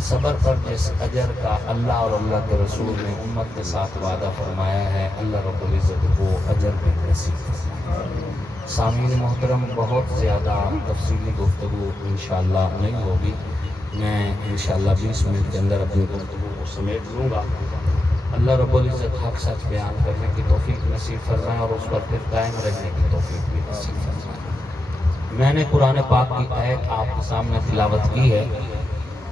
صبر پر جس اجر کا اللہ اور اللہ کے رسول نے امت کے ساتھ وعدہ فرمایا ہے، اللہ رب العزت کو اجر بھی نصیب فرمائے۔ سامعین محترم، بہت زیادہ تفصیلی گفتگو انشاءاللہ نہیں ہوگی، میں انشاءاللہ 20 منٹ کے اندر اپنی گفتگو کو سمیٹ لوں گا۔ اللہ رب العزت حق سچ بیان کرنے کی توفیق نصیب فرمائے اور اس پر پھر قائم رہنے کی توفیق بھی نصیب فرمائے۔ میں نے قرآن پاک کی آیت آپ کے سامنے تلاوت کی ہے،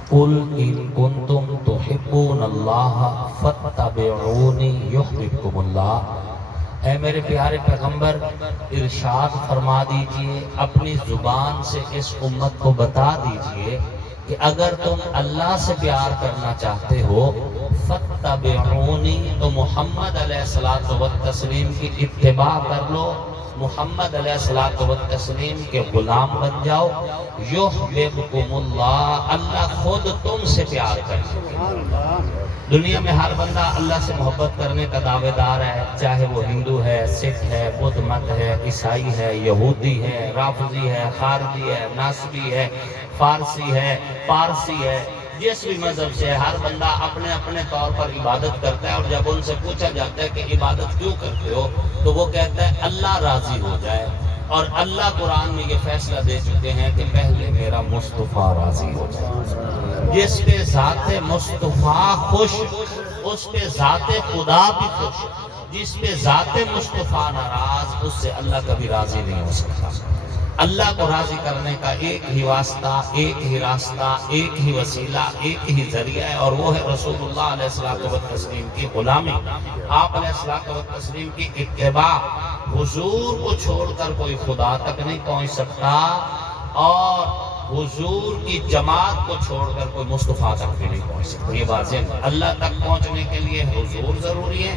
قُلْ إِن كُنْتُمْ تُحِبُّونَ اللَّهَ فَاتَّبِعُونِي يُحْبِبْكُمُ اللَّهُ۔ اے میرے پیارے پیغمبر، ارشاد فرما دیجئے، اپنی زبان سے اس امت کو بتا دیجئے کہ اگر تم اللہ سے پیار کرنا چاہتے ہو فَاتَّبِعُونِي، تو محمد علیہ السلام کی اتباع کر لو، محمد علیہ السلام کے غلام بن جاؤ، یحببکم اللہ، اللہ خود تم سے پیار کرے۔ دنیا میں ہر بندہ اللہ سے محبت کرنے کا دعوے دار ہے، چاہے وہ ہندو ہے، سکھ ہے، بدھ مت ہے، عیسائی ہے، یہودی ہے، رافضی ہے، خارجی ہے، ناصبی ہے، فارسی ہے، پارسی ہے، جس بھی مذہب سے ہے، ہر بندہ اپنے اپنے طور پر عبادت کرتا ہے، اور جب ان سے پوچھا جاتا ہے کہ عبادت کیوں کرتے ہو تو وہ کہتا ہے اللہ راضی ہو جائے، اور اللہ قرآن میں یہ فیصلہ دے چکے ہیں کہ پہلے میرا مصطفیٰ راضی ہو جائے۔ جس پہ ذات مصطفیٰ خوش، اس پہ ذات خدا بھی خوش، جس پہ ذات مصطفیٰ ناراض، اس سے اللہ کبھی راضی نہیں ہو سکتا۔ اللہ کو راضی کرنے کا ایک ہی واسطہ، ایک ہی راستہ، ایک ہی وسیلہ، ایک ہی ذریعہ ہے، اور وہ ہے رسول اللہ علیہ السلام کی غلامی، آپ علیہ السلام کی اتباع۔ حضور کو چھوڑ کر کوئی خدا تک نہیں پہنچ سکتا، اور حضور کی جماعت کو چھوڑ کر کوئی مصطفیٰ تک بھی نہیں پہنچ سکتا۔ یہ واضح ہے، اللہ تک پہنچنے کے لیے حضور ضروری ہے،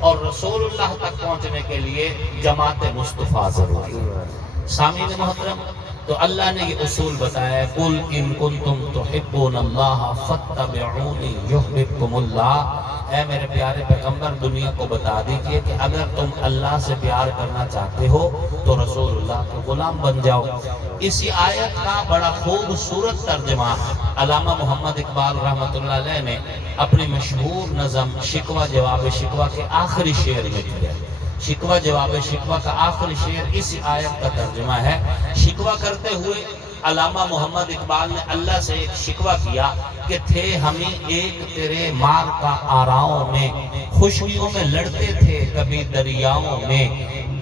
اور رسول اللہ تک پہنچنے کے لیے جماعت مصطفیٰ ضروری ہے۔ سامعین محترم، تو اللہ نے یہ اصول بتایا ہے، قُلْ إِن كُنْتُمْ تُحِبُّونَ اللَّهَ فَاتَّبِعُونِي يُحْبِبْكُمُ اللَّهُ۔ اے میرے پیارے پیغمبر، دنیا کو بتا دیجئے کہ اگر تم اللہ سے پیار کرنا چاہتے ہو تو رسول اللہ کے غلام بن جاؤ۔ اسی آیت کا بڑا خوبصورت ترجمہ علامہ محمد اقبال رحمۃ اللہ علیہ نے اپنی مشہور نظم شکوہ جواب شکوہ کے آخری شعر میں کیا ہے۔ شکوہ جواب شکوہ کا آخری شعر اسی آیت کا ترجمہ ہے۔ شکوہ کرتے ہوئے علامہ محمد اقبال نے اللہ سے ایک شکوہ کیا کہ تھے ہمیں ایک تیرے مار کا آراؤں میں، خشکیوں میں لڑتے تھے کبھی دریاؤں میں،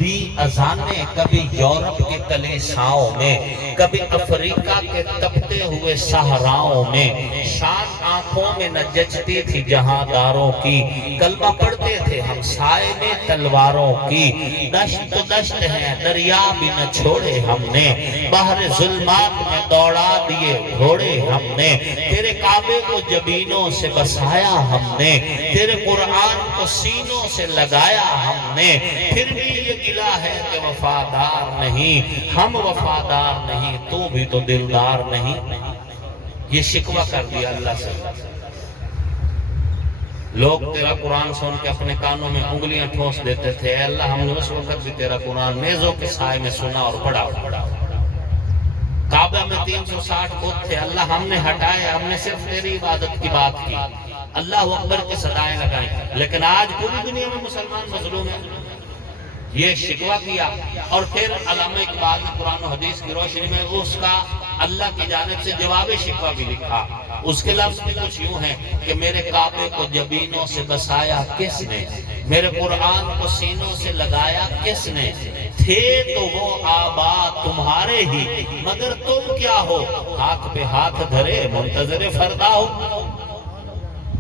دی اذانیں کبھی یورپ کے کلیساؤں میں، کبھی افریقہ کے تپتے ہوئے صحراؤں میں، شان آنکھوں میں نہ جچتی تھی جہاں داروں کی، کلمہ پڑھتے تھے ہم سائے میں تلواروں کی، دشت دشت ہے دریا بھی نہ چھوڑے ہم نے، بحر ظلمات میں دوڑا دیے گھوڑے ہم نے، تیرے کعبے کو جبینوں سے بسایا ہم نے، تیرے قرآن کو سینوں سے لگایا ہم نے، پھر بھی یہ گلہ ہے کہ وفادار نہیں، ہم وفادار نہیں، تو بھی تو دلدار نہیں۔ یہ شکوہ کر دیا اللہ سے۔ لوگ تیرا قرآن سن کے اپنے کانوں میں انگلیاں ٹھوس دیتے تھے، اے اللہ ہم نے اس وقت بھی تیرا قرآن میزوں کے سائے میں سنا اور پڑھا۔ کعبہ میں 360 بت تھے، اللہ ہم نے ہٹائے، ہم نے صرف تیری عبادت کی بات کی، اللہ اکبر کی صدائیں لگائیں، لیکن آج پوری دنیا میں مسلمان مظلوم ہیں۔ یہ شکوہ کیا، اور پھر علامہ اقبال نے قرآن و حدیث کی روشنی میں اس کا اللہ کی جانب سے جواب شکوہ بھی لکھا۔ اس کے لفظ بھی کچھ یوں ہیں کہ میرے کعبے کو جبینوں سے بسایا کس نے، میرے قرآن کو سینوں سے لگایا کس نے، تھے تو وہ آباد تمہارے ہی، مگر تم کیا ہو، ہاتھ پہ ہاتھ دھرے منتظر فردا ہو۔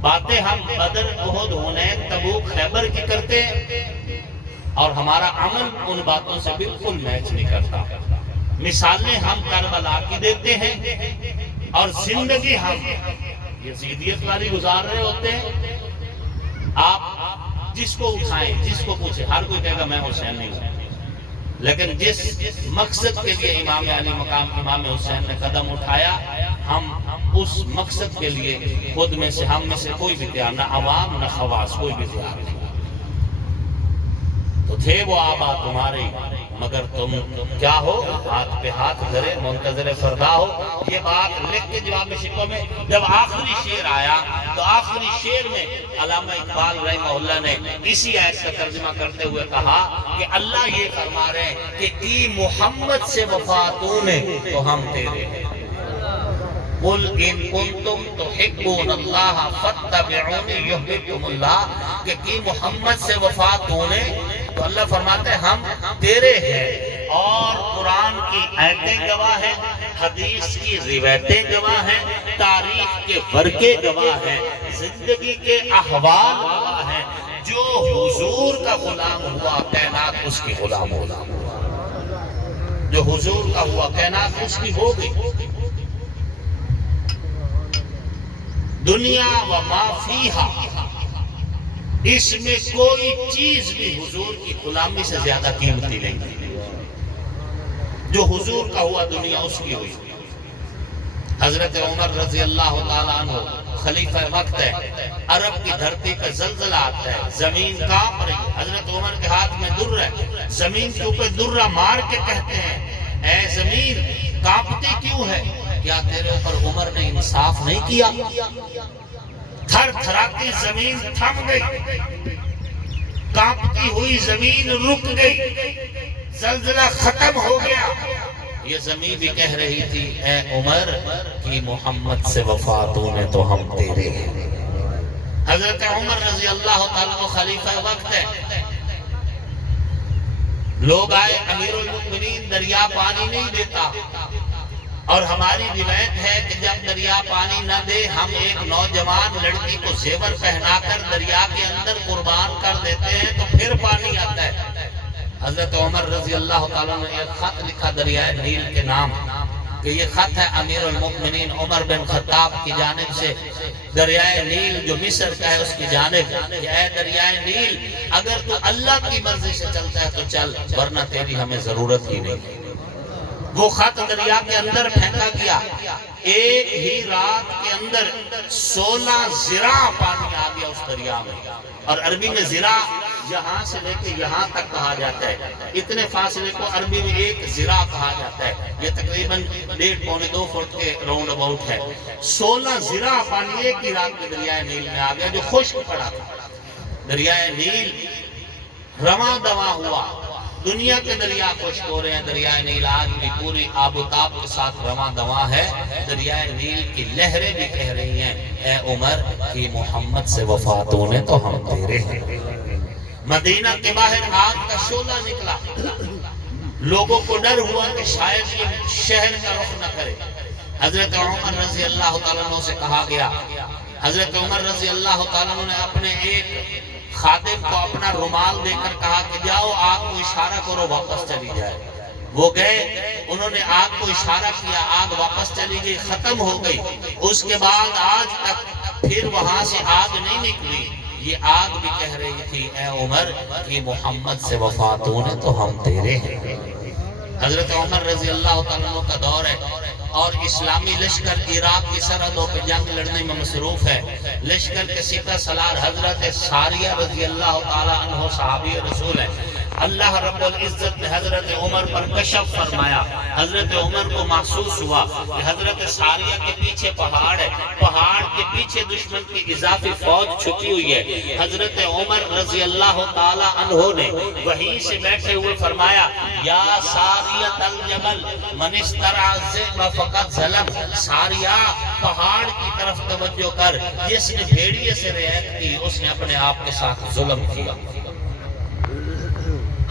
باتیں ہم بدر، احد، حنین، تبوک، خیبر کی کرتے ہیں، اور ہمارا عمل ان باتوں سے بالکل میچ نہیں کرتا۔ مثالیں ہم کربلا کی دیتے ہیں، اور زندگی ہم یزیدیت والی گزار رہے ہوتے ہیں۔ آپ جس کو اٹھائیں، جس کو پوچھیں، ہر کوئی کہے گا میں حسین نہیں ہوں، لیکن جس مقصد کے لیے امام علی مقام امام حسین نے قدم اٹھایا، ہم اس مقصد کے لیے خود میں سے، ہم میں سے کوئی بھی تیار، نہ عوام نہ خواص، کوئی بھی تیار نہیں۔ تو تھے وہ آبا تمہارے، مگر تم کیا ہو ہاتھ پہ ہاتھ دھرے منتظر فردا ہو. یہ بات لکھ کے جواب شکوہ میں جب آخری شعر آیا تو آخری شعر میں علامہ اقبال رحمہ اللہ نے اسی آیت کا ترجمہ کرتے ہوئے کہا کہ اللہ یہ فرما رہے ہیں کہ کی محمد سے وفا تو نے تو ہم تیرے ہیں. قل ان کنتم تحبون اللہ فاتبعونی یحببکم اللہ کہ کی محمد سے وفا تو نے تو اللہ فرماتے ہیں ہم تیرے ہیں. اور قرآن کی آیتیں گواہ ہیں, حدیث کی روایتیں گواہ ہیں, تاریخ کے ورقے گواہ ہیں, زندگی کے احوال گواہ ہیں. جو حضور کا غلام ہوا کائنات اس کی غلام ہوگا. جو حضور کا ہوا کائنات اس کی ہو گئی. دنیا و ما فیہا اس میں کوئی چیز بھی حضور کی غلامی سے زیادہ قیمتی نہیں. جو حضور کا ہوا دنیا اس کی ہوئی. حضرت عمر رضی اللہ تعالیٰ عنہ خلیفہ وقت ہے, عرب کی دھرتی پہ زلزلہ آتا ہے, زمین کانپ رہی. حضرت عمر کے ہاتھ میں در ہے, زمین کے اوپر درہ مار کے کہتے ہیں اے زمین کانپتی کیوں ہے, کیا تیرے اوپر عمر نے انصاف نہیں کیا؟ تھر تھراتی زمین تھم گئی, کانپتی ہوئی زمین رک گئی, زلزلہ ختم ہو گیا. یہ زمین بھی کہہ رہی تھی اے عمر کی محمد سے وفا تو نے تو ہم تیرے ہیں. حضرت عمر رضی اللہ تعالیٰ کو خلیفہ وقت ہے, لوگ آئے امیر المؤمنین دریا پانی نہیں دیتا, اور ہماری روایت ہے کہ جب دریا پانی نہ دے ہم ایک نوجوان لڑکی کو زیور پہنا کر دریا کے اندر قربان کر دیتے ہیں تو پھر پانی آتا ہے. حضرت عمر رضی اللہ تعالیٰ نے ایک خط لکھا دریائے نیل کے نام کہ یہ خط ہے امیر المؤمنین عمر بن خطاب کی جانب سے دریائے نیل جو مصر کا ہے اس کی جانب کہ اے دریائے نیل اگر تو اللہ کی مرضی سے چلتا ہے تو چل, ورنہ تیری ہمیں ضرورت ہی نہیں. وہ خط دریا کے اندر پھینکا گیا. ایک ہی رات کے اندر 16 ذراع پانی آ گیا اس دریا میں. اور عربی میں ذراع یہاں سے لے کے یہاں تک کہا جاتا ہے. اتنے فاصلے کو عربی میں ایک ذراع کہا جاتا ہے. یہ تقریباً 1.5 پونے 2 فٹ کے راؤنڈ اباؤٹ ہے. 16 ذراع پانی ایک ہی رات میں دریائے نیل میں آ گیا جو خشک پڑا تھا. دریائے نیل رواں دواں ہوا. دنیا کے دریا خشک ہو رہے ہیں, دریائے نیل آج بھی پوری آب و تاب کے ساتھ رواں دواں ہے. دریائے نیل کی لہریں بھی کہہ رہی ہیں اے عمر کی محمد سے وفا تو نے تو ہم تیرے ہیں. مدینہ کے باہر آگ کا شعلہ نکلا. لوگوں کو ڈر ہوا کہ شاید یہ شہر کا رخ نہ کرے. حضرت عمر رضی اللہ تعالیٰ عنہ سے کہا گیا. حضرت عمر رضی اللہ تعالیٰ عنہ نے اپنے ایک خادم کو اپنا رومال دے کر کہا کہ جاؤ آگ کو اشارہ کرو واپس چلی جائے. وہ گئے, انہوں نے آگ کو اشارہ کیا, آگ واپس چلی گئی, ختم ہو گئی. اس کے بعد آج تک پھر وہاں سے آگ نہیں نکلی. یہ آگ بھی کہہ رہی تھی اے عمر کی محمد سے وفا تو نے تو ہم تیرے ہیں. حضرت عمر رضی اللہ تعالیٰ عنہ کا دور ہے اور اسلامی لشکر عراق کی سرحدوں پہ جنگ لڑنے میں مصروف ہے. لشکر کے سپہ سالار حضرت ساریہ رضی اللہ تعالیٰ عنہ صحابی رسول ہے. اللہ رب العزت نے حضرت عمر پر کشف فرمایا. حضرت عمر کو محسوس ہوا کہ حضرت ساریہ کے پیچھے پہاڑ ہے, پہاڑ کے پیچھے دشمن کی اضافی فوج چھپی ہوئی ہے. حضرت عمر رضی اللہ تعالیٰ عنہ نے وہیں سے بیٹھے ہوئے فرمایا یا ساریۃ الجبل من استرعى الذئب فقد ظلم. ساریہ پہاڑ کی طرف توجہ کر, جس نے بھیڑیے سے رعایت کی اس نے اپنے آپ کے ساتھ ظلم کیا.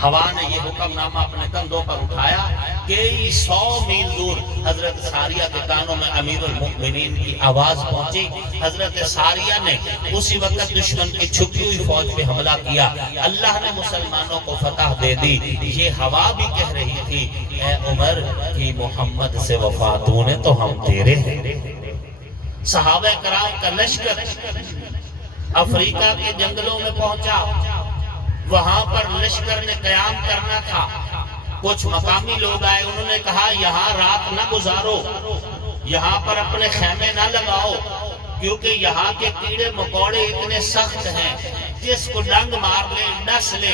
ہوا نے یہ حکم نامہ اپنے کندھوں پر اٹھایا. کئی 100 میل دور حضرت ساریہ کے کانوں میں امیر المؤمنین کی آواز پہنچی. حضرت ساریہ نے اسی وقت دشمن کی چھپی ہوئی فوج پہ حملہ کیا. اللہ نے مسلمانوں کو فتح دے دی. یہ ہوا بھی کہہ رہی تھی اے عمر کی محمد سے وفا تو نے تو ہم تیرے ہیں. صحابہ کرام کا لشکر افریقہ کے جنگلوں میں پہنچا. وہاں پر لشکر نے قیام کرنا تھا. کچھ مقامی لوگ آئے, انہوں نے کہا یہاں رات نہ گزارو, یہاں پر اپنے خیمے نہ لگاؤ, کیونکہ یہاں کے کیڑے مکوڑے اتنے سخت ہیں جس کو ڈنگ مار لے ڈس لے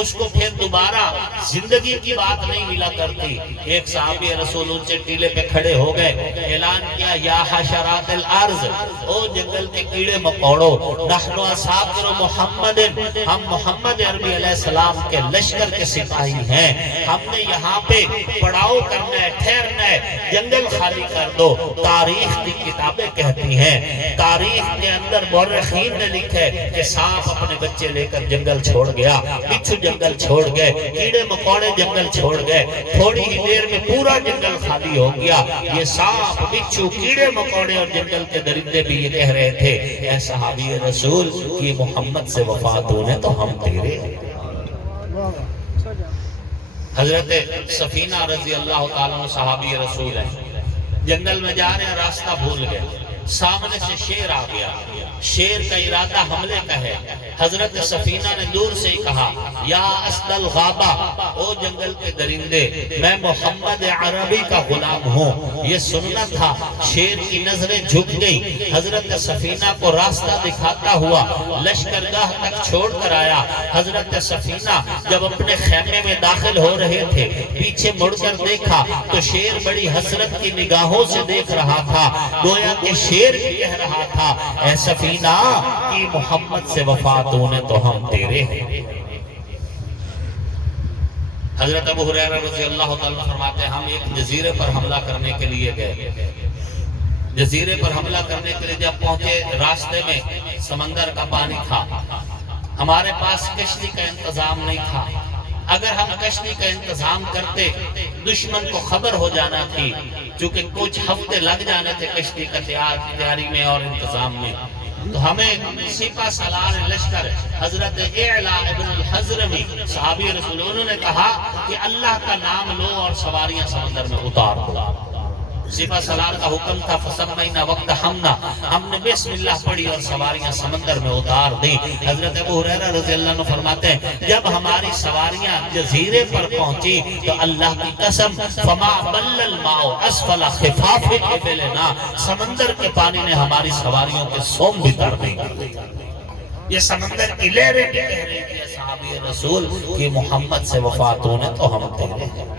اس کو پھر دوبارہ زندگی کی بات نہیں ملا کرتی۔ ایک صحابی رسول اونچے ٹیلے پہ کھڑے ہو گئے، اعلان کیا یا حشرات الارض، او جنگل کے کیڑے مکوڑو، نحن اصحاب محمد، ہم محمد عربی علیہ السلام کے لشکر کے سپاہی ہیں، ہم نے یہاں پہ پڑاؤ کرنا ہے، ٹھہرنا ہے، جنگل خالی کر دو۔ تاریخ کی کتابیں کہتی ہیں، تاریخ کے اندر مورخین نے لکھے کہ سانپ اپنے بچے لے کر جنگل چھوڑ گیا، بچھو جنگل چھوڑ گئے، کیڑے مکوڑے جنگل چھوڑ گئے، تھوڑی ہی دیر میں پورا جنگل خالی ہو گیا۔ یہ سانپ، بچھو، کیڑے مکوڑے اور جنگل کے درندے بھی یہ کہہ رہے تھے اے صحابی رسول کی محمد سے وفات ہونے تو ہم تیرے ہیں۔ حضرت سفینہ رضی اللہ تعالیٰ عنہ صحابی رسول ہے، جنگل میں جا رہے ہیں، راستہ بھول گئے، سامنے سے شیر آ گیا، شیر کا ارادہ حملے کا ہے۔ حضرت سفینہ نے دور سے ہی کہا یا اسد الغابہ، او جنگل کے درندے، میں محمد عربی کا غلام ہوں۔ یہ سننا تھا، شیر کی نظریں جھک گئی، حضرت سفینہ کو راستہ دکھاتا ہوا لشکرگاہ تک چھوڑ کر آیا۔ حضرت سفینہ جب اپنے خیمے میں داخل ہو رہے تھے، پیچھے مڑ کر دیکھا تو شیر بڑی حسرت کی نگاہوں سے دیکھ رہا تھا، گویا کہ شیر کہہ رہا تھا اے سفینہ کی محمد سے وفات ہونے تو ہم تیرے ہیں۔ حضرت ابو ہریرہ رضی اللہ تعالیٰ فرماتے ہیں ہم ایک جزیرے پر حملہ کرنے کے لیے گئے، جزیرے پر حملہ کرنے کے لیے جب پہنچے، راستے میں سمندر کا پانی تھا، ہمارے پاس کشتی کا انتظام نہیں تھا۔ اگر ہم کشتی کا انتظام کرتے دشمن کو خبر ہو جانا تھی، چونکہ کچھ ہفتے لگ جانے تھے کشتی کا تیاری میں اور انتظام میں، تو ہمیں سپہ سالار لشکر حضرت اعلیٰ ابن الحضرمی صحابی رسول، انہوں نے کہا کہ اللہ کا نام لو اور سواریاں سمندر میں اتار دو۔ سپہ سالار کا حکم تھا فسمینا وقت ہمنا، ہم نے بسم اللہ پڑھی اور سواریاں سمندر میں اتار دی۔ حضرت ابو ہریرہ رضی اللہ عنہ فرماتے ہیں جب ہماری سواریاں جزیرے پر پہنچی تو اللہ کی قسم فما بل الماء اسفل خفاف قبلنا، سمندر کے پانی نے ہماری سواریوں کے سوم بھی تر دی۔ یہ سمندر کی لہریں بھی کہہ رہی تھی صحابی رسول کی محمد سے وفات ہونے تو ہم تیرے ہیں۔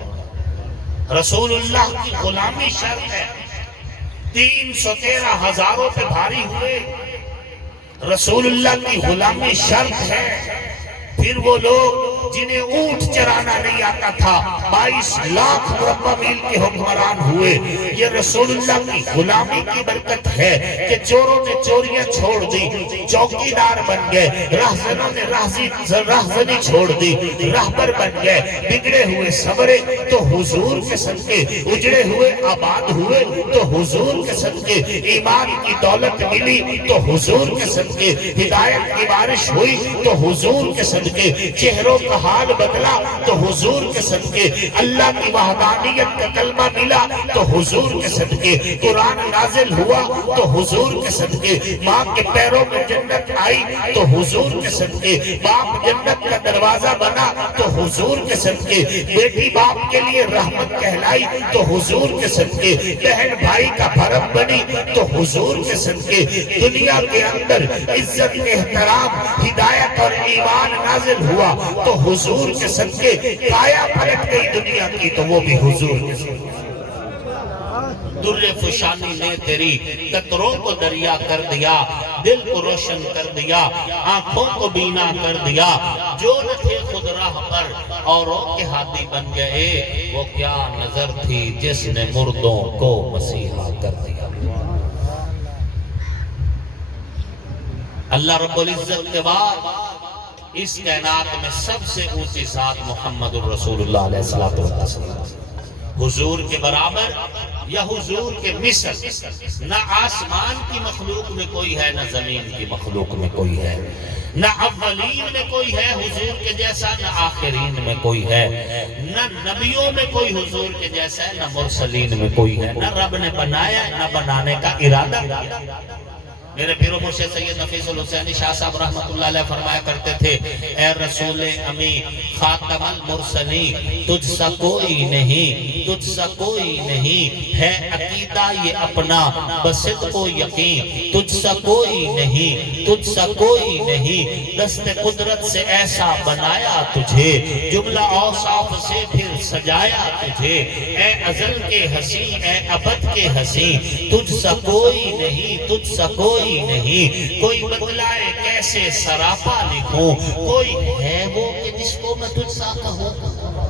رسول اللہ کی غلامی شرط ہے، 313 ہزاروں پہ بھاری ہوئے، رسول اللہ کی غلامی شرط ہے۔ پھر وہ لوگ جنہیں اونٹ چرانا نہیں آتا تھا 22 لاکھ مربع میل کے حکمران ہوئے۔ یہ رسول اللہ کی غلامی کی برکت ہے کہ چوروں نے چوریاں چھوڑ دی، چوکیدار بن گئے، راہزنوں نے راہزنی چھوڑ دی، راہبر بن گئے، بگڑے ہوئے سبرے تو حضور کے صدقے، اجڑے ہوئے آباد ہوئے تو حضور کے صدقے، ایمان کی دولت ملی تو حضور کے صدقے، ہدایت کی بارش ہوئی تو حضور کے صدقے، چہروں کا حال بدلا تو حضور کے صدقے، اللہ کی وحدانیت کا کلمہ ملا تو حضور کے صدقے، قرآن نازل ہوا تو حضور کے صدقے، ماں کے پیروں میں جنت آئی تو حضور کے صدقے، باپ جنت کا دروازہ بنا تو حضور کے صدقے، بیٹی باپ کے لیے رحمت کہلائی تو حضور کے صدقے، بہن بھائی کا بھرم بنی تو حضور کے صدقے، دنیا کے اندر عزت احترام ہدایت اور ایمان نازل ہوا تو حضور کے صدقے، کایا پلٹ گئی دنیا کی تو وہ بھی حضور کے صدقے۔ در فشانی نے تیری قطروں کو دریا کر دیا، دل کو روشن کر دیا، آنکھوں کو بینا کر دیا، جو نہ تھے خود راہ پر اوروں کے ہاتھی بن گئے، وہ کیا نظر تھی جس نے مردوں کو مسیحا کر دیا۔ اللہ رب العزت کے بعد اس کائنات میں سب سے اونچی ذات محمد الرسول اللہ علیہ السلام، حضور کے برابر یا حضور کے مثل نہ آسمان کی مخلوق میں کوئی ہے، نہ زمین کی مخلوق میں کوئی ہے، نہ اولین میں کوئی ہے حضور کے جیسا، نہ آخرین میں کوئی ہے، نہ نبیوں میں کوئی حضور کے جیسا ہے، نہ مرسلین میں کوئی ہے، نہ رب نے بنایا نہ بنانے کا ارادہ۔ میرے پیرو مرشد سید نفیس الحسینی شاہ صاحب رحمت اللہ علیہ فرمایا کرتے تھے، اے رسول امی خاتم المرسلین، تجھ سا کوئی نہیں، تجھ سا کوئی نہیں، ہے عقیدہ یہ اپنا بصدق و یقین، تجھ سا کوئی نہیں، تجھ سا کوئی نہیں، دست قدرت سے ایسا بنایا تجھے، جملہ اوصاف سے پھر سجایا تجھے، اے ازل کے ہنسی، اے ابد کے ہنسی، تجھ سا کوئی نہیں، تجھ سا کوئی نہیں، کوئی بدلائے کیسے سراپا لکھوں، کوئی ہے وہ کہ جس کو میں تجھ سا کہوں،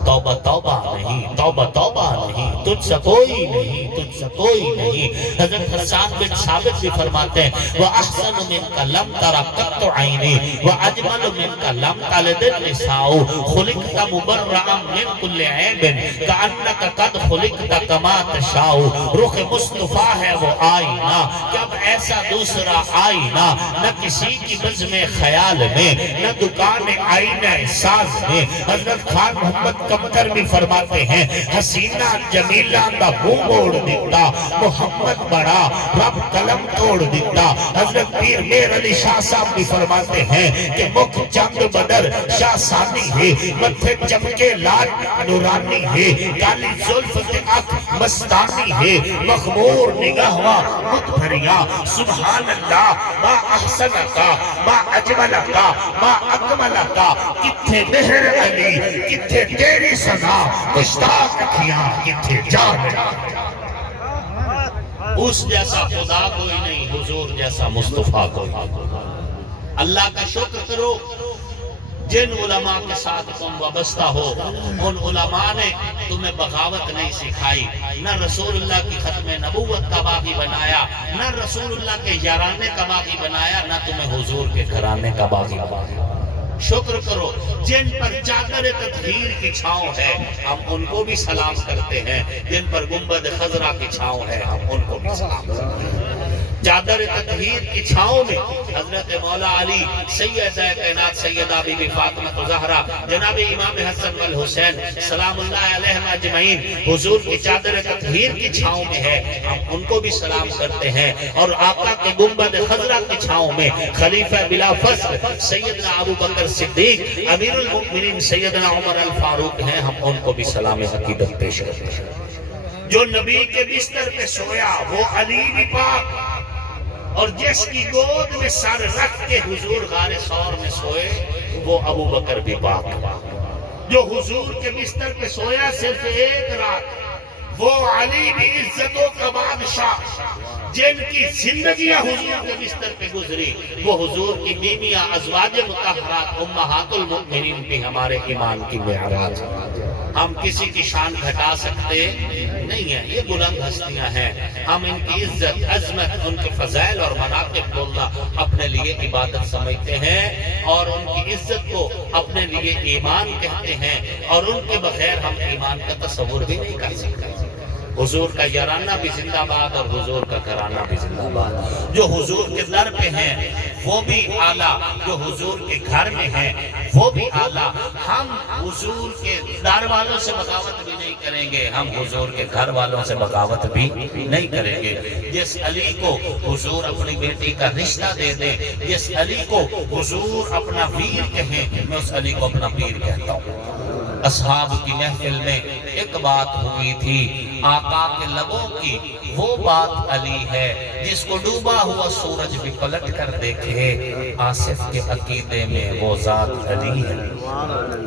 توبہ توبہ نہیں، توبہ توبہ نہیں، تجھ سا کوئی نہیں، تجھ سا کوئی نہیں۔ حضرت حسان بن ثابت بھی فرماتے ہیں وَأَحْسَنُ مِنْكَ لَمْ تَرَ قَطُّ عَيْنِي وَأَجْمَلُ مِنْكَ لَمْ تَلِدِ النِّسَاءُ خُلِقْتَ مُبَرَّأً مِنْ كُلِّ عَيْبٍ كَأَنَّكَ قَدْ خُلِقْتَ كَمَا تَشَاءُ۔ رخ مصطفیٰ ہے وہ آئینہ، کب ایسا دوسرا آئینہ، نہ کسی کی بزم خیال میں، نہ دکان آئینہ ساز میں۔ حضرت خان محمد کمتر بھی فرماتے ہیں حسینہ جمیلہ دا منہ موڑ دیتا، محمد بڑا رب قلم توڑ دیتا۔ حضرت پیر میر علی شاہ صاحب بھی فرماتے ہیں کہ مکھ چند بدر شاہ ثانی ہے، متھے چمکے لال نورانی ہے، کالی زلف کے اک مستانی ہے، مخمور نگاہ وا مکھ بھریا، سبحان اللہ ما احسن کا ما اجمل کا ما اکمل کا، کتھے مہر علی کتھے تیری سزا، مشتاق کیا کتھے جان۔ اس جیسا خدا کوئی نہیں، حضور جیسا مصطفیٰ کوئی نہیں۔ اللہ کا شکر کرو جن علماء کے ساتھ تم وابستہ ہو، ان علماء نے تمہیں بغاوت نہیں سکھائی، نہ رسول اللہ کی ختم نبوت کا باغی بنایا، نہ رسول اللہ کے یارانے کا باغی بنایا، نہ تمہیں حضور کے گھرانے کا باغی بنایا۔ شکر کرو جن پر چادر تطہیر کی چھاؤں ہے، ہم ان کو بھی سلام کرتے ہیں، جن پر گنبد خضرا کی چھاؤں ہے، ہم ان کو بھی سلام کرتے ہیں۔ چادر تطہیر کی چھاؤں میں حضرت مولا علی، سیدہ کائنات سیدہ بی بی فاطمہ زہرا، جناب امام حسن والحسین سلام اللہ علیہم اجمعین، حضور کی چادر تطہیر کی چھاؤں میں ہے، ہم ان کو بھی سلام کرتے ہیں۔ اور آقا کے گنبد خضرا کی چھاؤں میں خلیفہ بلا فصل سیدنا ابو بکر صدیق، امیر المؤمنین سیدنا عمر الفاروق ہیں، ہم ان کو بھی سلام عقیدت پیش کرتے ہیں۔ جو نبی کے بستر پہ سویا وہ علی بھی پاک، اور جس کی گود میں سر رکھ کے حضور غار ثور میں سوئے وہ ابو بکر بھی پاک۔ جو حضور کے بستر پہ سویا صرف ایک رات وہ علی بھی عزتوں کا بادشاہ، جن کی زندگیاں حضور کے بستر پہ گزری وہ حضور کی بیویاں ازواج مطہرات امہات المؤمنین بھی ہمارے ایمان کی معراج۔ ہم کسی کی شان گھٹا سکتے نہیں ہیں، یہ بلند ہستیاں ہیں، ہم ان کی عزت عظمت ان کے فضائل اور مناقب کو اللہ اپنے لیے عبادت سمجھتے ہیں، اور ان کی عزت کو اپنے لیے ایمان کہتے ہیں، اور ان کے بغیر ہم ایمان کا تصور بھی نہیں کر سکتے۔ حضور کا یارانہ بھی زندہ باد اور حضور کا گھرانہ بھی زندہ باد۔ جو حضور کے در پہ ہیں وہ بھی اعلیٰ، جو حضور کے گھر میں ہیں وہ بھی اعلیٰ۔ ہم حضور کے در والوں سے بغاوت بھی نہیں کریں گے، ہم حضور کے گھر والوں سے بغاوت بھی نہیں کریں گے۔ جس علی کو حضور اپنی بیٹی کا رشتہ دے دیں، جس علی کو حضور اپنا ویر کہیں، میں اس علی کو اپنا ویر کہتا ہوں۔ اصحاب کی محفل میں ایک بات ہوئی تھی، آقا کے لبوں کی وہ بات علی ہے، جس کو ڈوبا ہوا سورج بھی پلٹ کر دیکھے، آصف کے عقیدے میں وہ ذات علی ہے۔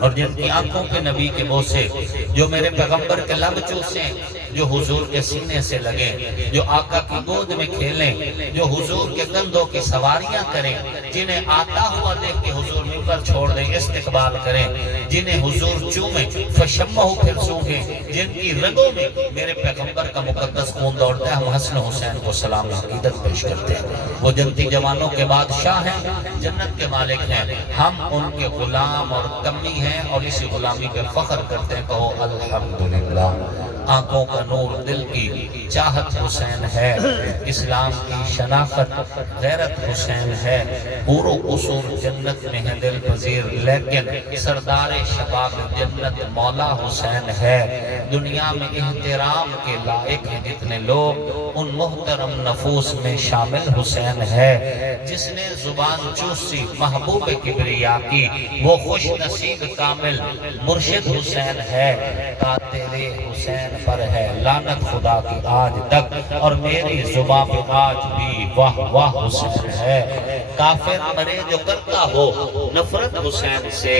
اور جن کی آنکھوں کے نبی کے بوسے، جو میرے پیغمبر کے لب چوسیں، جو حضور کے سینے سے لگیں، جو آقا کی گود میں کھیلیں، جو حضور کے کندھوں کی سواریاں کریں، جنہیں آتا ہوا دیکھ کے حضور منبر چھوڑ دیں استقبال کریں، جنہیں حضور چومیں فشمہ پھر سونگیں، جن کی رگوں میں میرے پیغمبر کا مقدس خون دوڑتا ہے، ہم حسن حسین کو سلام عقیدت پیش کرتے ہیں۔ وہ جنتی جوانوں کے بادشاہ ہیں، جنت کے مالک ہیں، ہم ان کے غلام اور کمی ہیں، اور اسی غلامی پہ فخر کرتے ہیں۔ کہو الحمدللہ آنکھوں کا نور دل کی چاہت حسین ہے، اسلام کی شناخت غیرت حسین ہے، پورو قصور جنت میں ہے دل پذیر، لیکن سردار شباب جنت مولا حسین ہے۔ دنیا میں احترام کے لائق ہیں جتنے لوگ، ان محترم نفوس میں شامل حسین ہے۔ جس نے زبان چوسی محبوب کبریا کی، وہ خوش نصیب کامل مرشد حسین ہے۔ تیرے حسین پر ہے لعنت خدا کی آج تک، اور میری زبان پہ آج بھی واہ واہ حسین ہے۔ کافر مرے جو کرتا ہو نفرت حسین سے،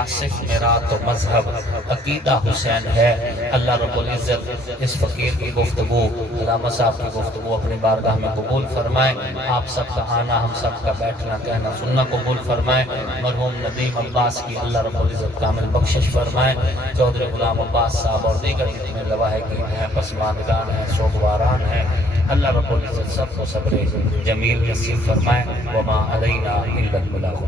آصف میرا تو مذہب عقیدہ حسین ہے۔ اللہ رب العزت اس فقیر کی گفتگو، علامہ صاحب کی گفتگو اپنی بارگاہ میں قبول فرمائے۔ آپ سب کا آنا، ہم سب کا بیٹھنا کہنا سننا قبول فرمائے۔ مرحوم ندیم عباس کی اللہ رب العزت کامل بخشش فرمائے۔ چودھری غلام عباس صاحب اور دیگر جتنے لواحقین ہیں، پسماندگان ہیں، سوگواران ہیں، اللہ رب العزت سب کو صبر جمیل نصیب فرمائے۔ وما علینا الا البلاغ۔